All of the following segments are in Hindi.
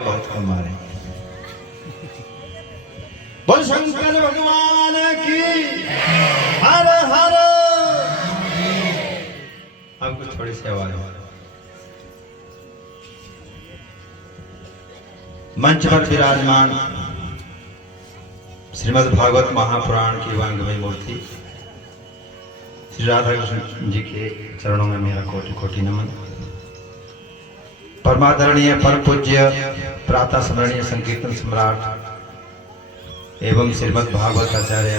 बहुत हमारे बोल शंकर भगवान की हर हर। अब कुछ थोड़ी सी आवाज मंच पर विराजमान श्रीमद् भागवत महापुराण की वांग्मय मूर्ति श्री राधा कृष्ण जी के चरणों में मेरा कोटि कोटि नमन। परमादरणीय परम पूज्य प्रातः स्मरणीय संकीर्तन सम्राट एवं श्रीमद् भागवत आचार्य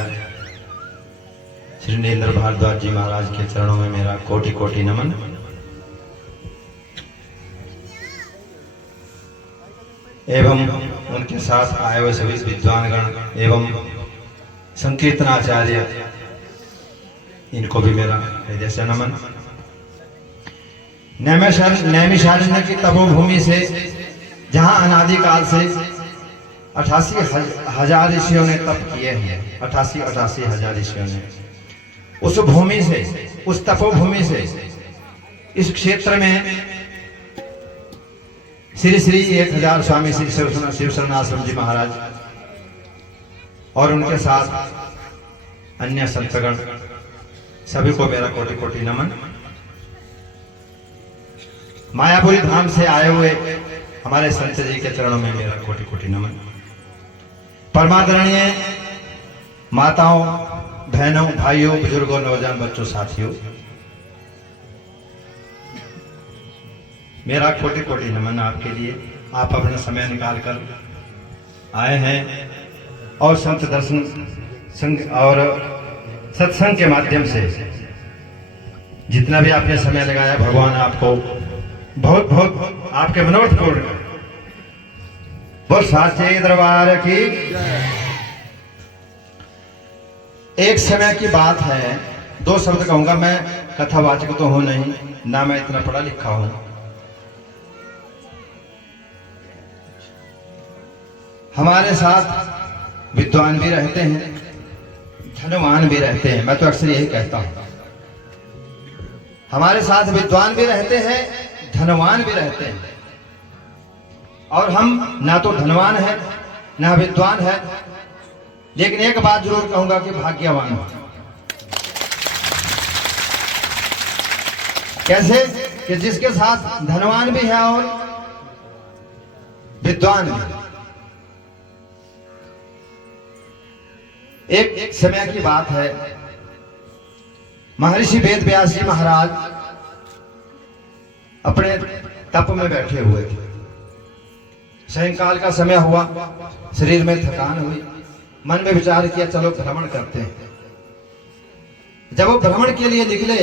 श्री नरेंद्र भारद्वाज जी महाराज के चरणों में मेरा कोटि कोटि नमन। एवं उनके साथ आए हुए सभी विद्वानगण एवं संकीर्तन आचार्य इनको भी मेरा हृदय से नमन। नैमिषारण्य की तपोभूमि से जहां अनादिकाल से 88,000 ऋषियों ने तप किए हैं, 88,000 ऋषियों ने उस भूमि से, उस तपोभूमि से इस क्षेत्र में श्री श्री 1000 स्वामी श्री शिव शरणाश्रम जी महाराज और उनके साथ अन्य संतगण सभी को मेरा कोटि कोटि नमन। मायापुरी धाम से आए हुए हमारे संत जी के चरणों में मेरा कोटि कोटि नमन। परमादरणीय माताओं, बहनों, भाइयों, बुजुर्गों, नौजवान बच्चों, साथियों, मेरा कोटि कोटि नमन आपके लिए। आप अपना समय निकाल कर आए हैं और संत दर्शन संग और सत्संग के माध्यम से जितना भी आपने समय लगाया, भगवान आपको बहुत बहुत आपके मनोरथ पूर्ण बोल साचे दरबार की। एक समय की बात है, 2 शब्द कहूंगा, मैं कथावाचक तो हूं नहीं, ना मैं इतना पढ़ा लिखा हूं। हमारे साथ विद्वान भी रहते हैं, धनवान भी रहते हैं। मैं तो अक्सर यही कहता हूं, हमारे साथ विद्वान भी रहते हैं, धनवान भी रहते हैं। और हम ना तो धनवान है ना विद्वान है, लेकिन एक बात जरूर कहूंगा कि भाग्यवान हो। कैसे कि जिसके साथ धनवान भी है और विद्वान भी। एक समय की बात है, महर्षि वेद व्यास जी महाराज अपने तप में बैठे हुए थे। सायंकाल का समय हुआ, शरीर में थकान हुई, मन में विचार किया चलो भ्रमण करते हैं। जब वो भ्रमण के लिए निकले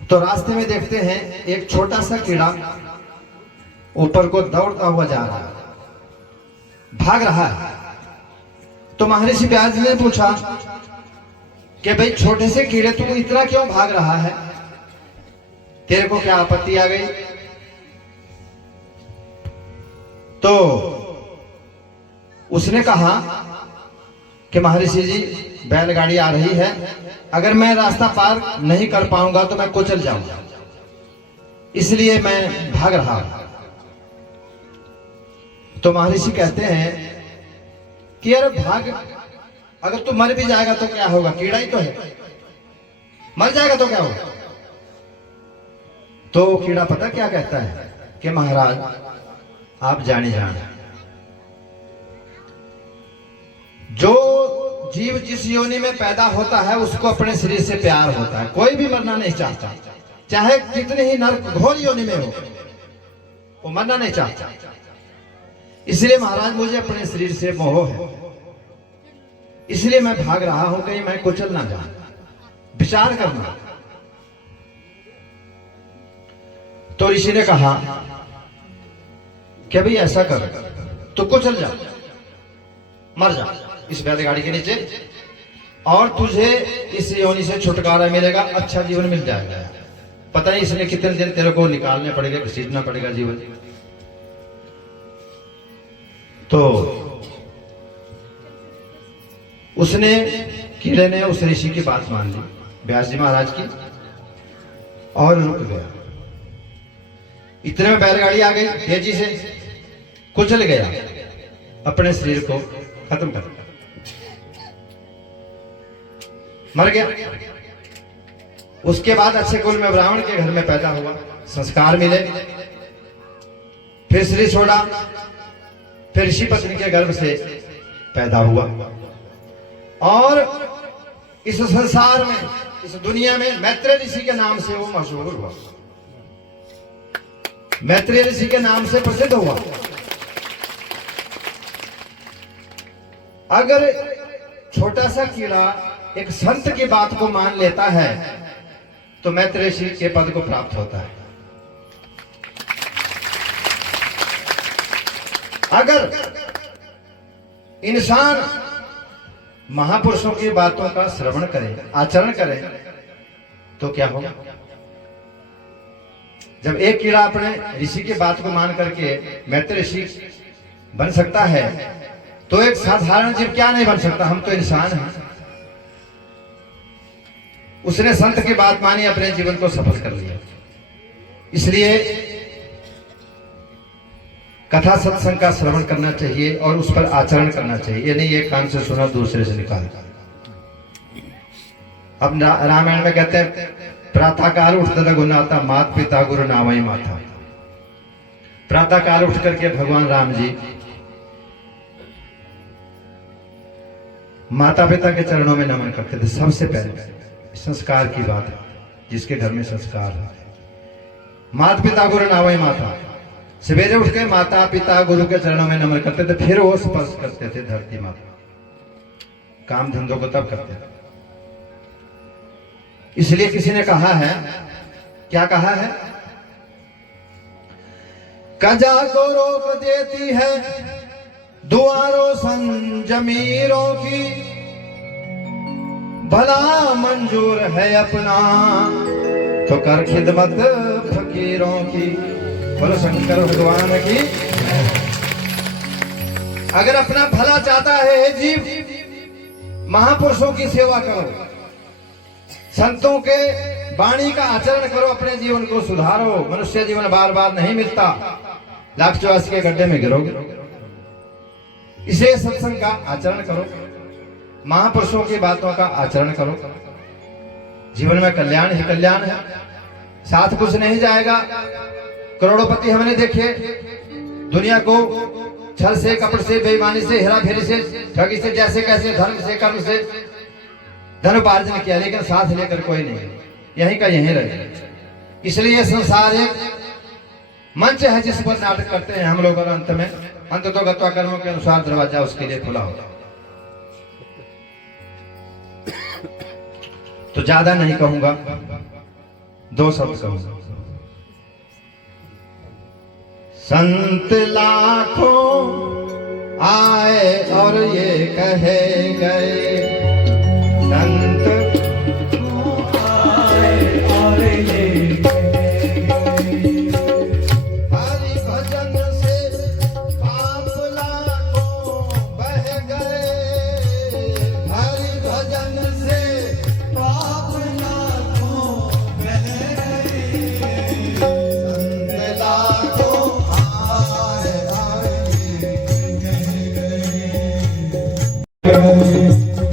तो रास्ते में देखते हैं एक छोटा सा कीड़ा ऊपर को दौड़ता हुआ जा रहा है, भाग रहा है। तो महर्षि व्यास जी ने पूछा कि भाई छोटे से कीड़े तू इतना क्यों भाग रहा है, तेरे को क्या आपत्ति आ गई? तो उसने कहा कि महर्षि जी बैलगाड़ी आ रही है, अगर मैं रास्ता पार नहीं कर पाऊंगा तो मैं कुचल जाऊंगा, इसलिए मैं भाग रहा हूं। तो महर्षि कहते हैं कि अरे भाग, अगर तू मर भी जाएगा तो क्या होगा, कीड़ा ही तो है, मर जाएगा तो क्या होगा? तो कीड़ा पता क्या कहता है कि महाराज आप जाने जाने, जो जीव जिस योनि में पैदा होता है उसको अपने शरीर से प्यार होता है। कोई भी मरना नहीं चाहता, चाहे कितने ही नरक घोर योनि में हो, वो मरना नहीं चाहता। इसलिए महाराज मुझे अपने शरीर से मोह है, इसलिए मैं भाग रहा हूं, कहीं मैं कुचल ना जाऊं। विचार करना। तो ऋषि ने कहा कि भाई ऐसा कर, तो कुचल जा, मर जा इस बैलगाड़ी के नीचे, और तुझे इस योनि से छुटकारा मिलेगा, अच्छा जीवन मिल जाएगा। पता नहीं इसमें कितने दिन तेरे को निकालने पड़ेगा, घसीटना पड़ेगा जीवन। तो उसने, कीड़े ने उस ऋषि की बात मान ली, व्यास जी महाराज की, और रुक गया। इतने में बैलगाड़ी आ गई, तेजी से कुचल गया, अपने शरीर को खत्म कर दिया, मर गया। उसके बाद अच्छे कुल में ब्राह्मण के घर में पैदा हुआ, संस्कार मिले, फिर शरीर छोड़ा, फिर ऋषि पत्नी के गर्भ से पैदा हुआ और इस संसार में, इस दुनिया में मैत्रेय ऋषि के नाम से वो मशहूर हुआ, मैत्रेय ऋषि के नाम से प्रसिद्ध हुआ। अगर छोटा सा कीड़ा एक संत की बात को मान लेता है तो मैत्रेय ऋषि के पद को प्राप्त होता है। अगर इंसान महापुरुषों की बातों का श्रवण करे, आचरण करे, तो क्या होगा? जब एक कीड़ा अपने ऋषि की बात को मान करके मैत्रेय ऋषि बन सकता है तो एक साधारण जीव क्या नहीं बन सकता? हम तो इंसान हैं। उसने संत की बात मानी, अपने जीवन को सफल कर लिया। इसलिए कथा सत्संग का श्रवण करना चाहिए और उस पर आचरण करना चाहिए। ये नहीं एक कान से सुना दूसरे से निकाल। अब रामायण में कहते हैं प्रातः काल उठते गुनाता मात पिता गुरु नावई माथा। प्रातः काल उठ करके भगवान राम जी माता पिता के चरणों में नमन करते थे। सबसे पहले संस्कार की बात है, जिसके घर में संस्कार है। माता पिता गुरु नावई माता, सवेरे उठ के माता पिता गुरु के चरणों में नमन करते थे, फिर वो स्पर्श करते थे धरती माता। काम धंधों को तब करते थे। इसलिए किसी ने कहा है, क्या कहा है? कजा को रोक देती है दुआरों संजमीरों की, भला मंजूर है अपना तो कर खिदमत फकीरों की। बोलो शंकर भगवान की। अगर अपना भला चाहता है जीव, महापुरुषों की सेवा करो, संतों के वाणी का आचरण करो, अपने जीवन को सुधारो। मनुष्य जीवन बार बार नहीं मिलता, 1,84 के गड्ढे में गिरोगे। इसे सत्संग का आचरण करो, महापुरुषों की बातों का आचरण करो। जीवन में कल्याण ही कल्याण है, साथ कुछ नहीं जाएगा। करोड़पति हमने देखे दुनिया को छल से, कपट से, बेईमानी से, हेरा फेरी से, ठगी से, जैसे कैसे धर्म से, कर्म से धन उपार्जन किया, लेकिन साथ लेकर कोई नहीं, यहीं का यहीं रहे। इसलिए संसार एक मंच है जिस पर नाटक करते हैं हम लोग, और अंत में अंत तो गत्वा कर्मों के अनुसार दरवाजा उसके लिए खुला होगा। तो ज्यादा नहीं कहूंगा, 2 शब्द कहूंगा। संत लाखों आए और ये कहे गए, संत आए और ये कहे गए, हरि भजन से पाप लाखों बह गए, हरि भजन से पाप लाखों बह गए, संत लाखों आए और ये कहे गए।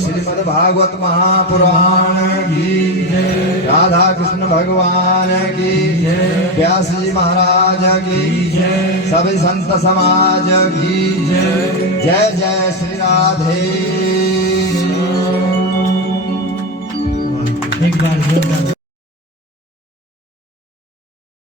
श्रीमद् भागवत महापुराण की जय, राधा कृष्ण भगवान की जय, व्यास जी महाराज की जय, सभी संत समाज की जय। जय जय श्री राधे। एक बार जोरदार